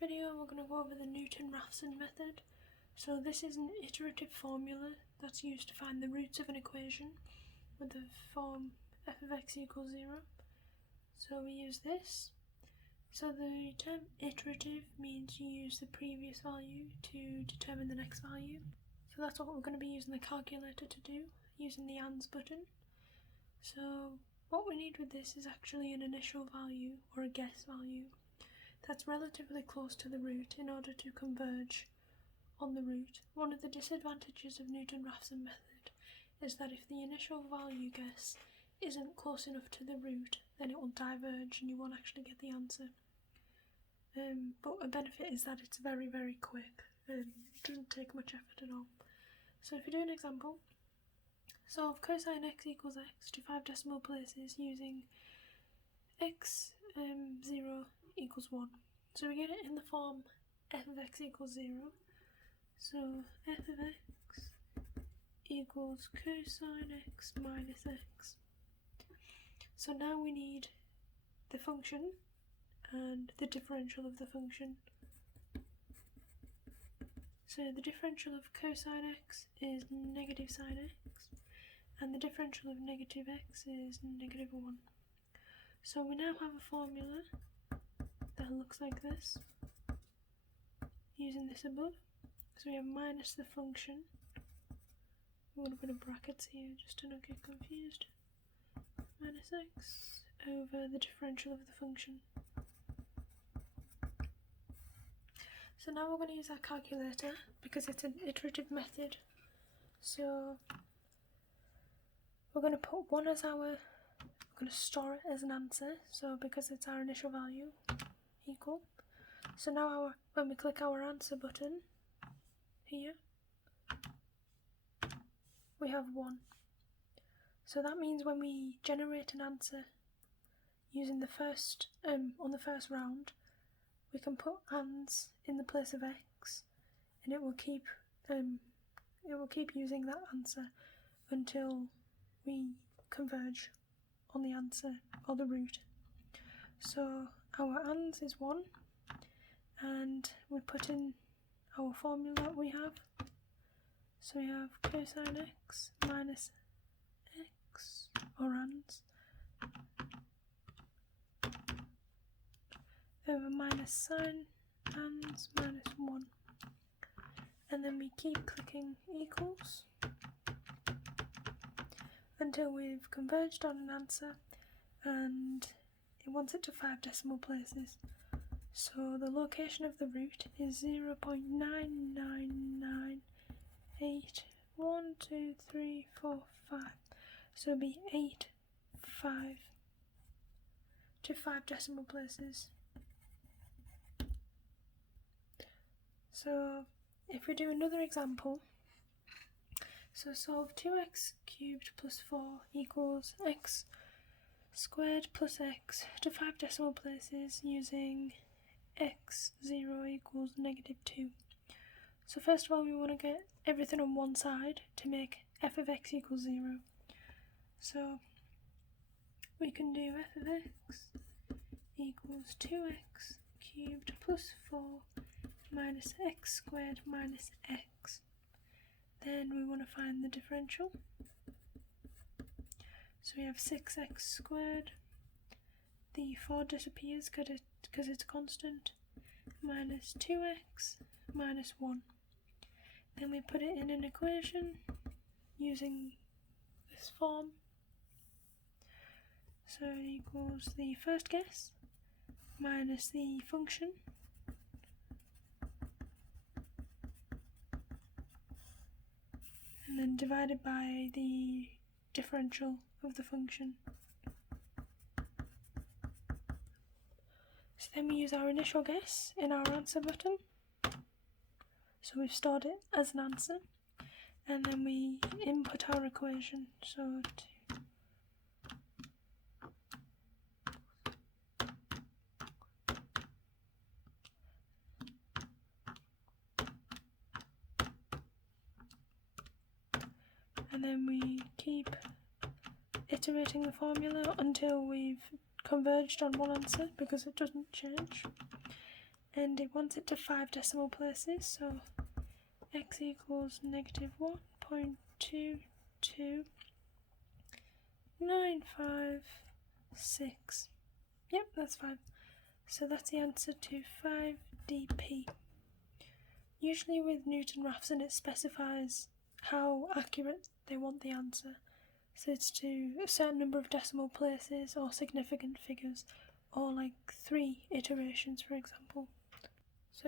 video we're going to go over the Newton-Raphson method. So this is an iterative formula that's used to find the roots of an equation with the form f of x equals 0. So we use this. So the term iterative means you use the previous value to determine the next value. So that's what we're going to be using the calculator to do, using the AND button. So what we need with this is actually an initial value or a guess value that's relatively close to the root in order to converge on the root. One of the disadvantages of Newton-Raphson method is that if the initial value guess isn't close enough to the root, then it will diverge and you won't actually get the answer. But a benefit is that it's very, very quick. It doesn't take much effort at all. So if we do an example, solve cosine x equals x to 5 decimal places using x 0 equals 1. So we get it in the form f of x equals 0. So f of x equals cosine x minus x. So now we need the function and the differential of the function. So the differential of cosine x is negative sine x, and the differential of negative x is negative 1. So we now have a formula that looks like this, using this above. So we have minus the function. I'm going to put in brackets here just to not get confused. Minus x over the differential of the function. So now we're going to use our calculator because it's an iterative method. So we're going to put 1 as we're going to store it as an answer. So because it's our initial value, equal. So now when we click our answer button here, we have 1. So that means when we generate an answer using the first on the first round, we can put ands in the place of x, and it will keep using that answer until we converge on the answer or the root. So our ands is 1, and we put in our formula that we have. So we have cosine x minus x, or ands, over minus sine ands minus 1. And then we keep clicking equals until we've converged on an answer, and it wants it to 5 decimal places. So the location of the root is 0.999812345. So it'll be 8, 5 to 5 decimal places. So if we do another example, so solve 2x cubed plus 4 equals x squared plus x to 5 decimal places using x 0 equals negative 2. So first of all, we want to get everything on one side to make f of x equals 0. So we can do f of x equals 2x cubed plus 4 minus x squared minus x. Then we want to find the differential. So we have 6x squared. The 4 disappears because it's constant. Minus 2x minus 1. Then we put it in an equation using this form. So it equals the first guess minus the function and then divided by the differential of the function. So then we use our initial guess in our answer button. So we've stored it as an answer, and then we input our equation. So and then we keep iterating the formula until we've converged on one answer because it doesn't change. and it wants it to 5 decimal places, so x equals negative 1.229556. Yep, that's fine. So that's the answer to 5dp. Usually with Newton-Raphson it specifies how accurate they want the answer. So it's to a certain number of decimal places or significant figures, or like 3 iterations, for example.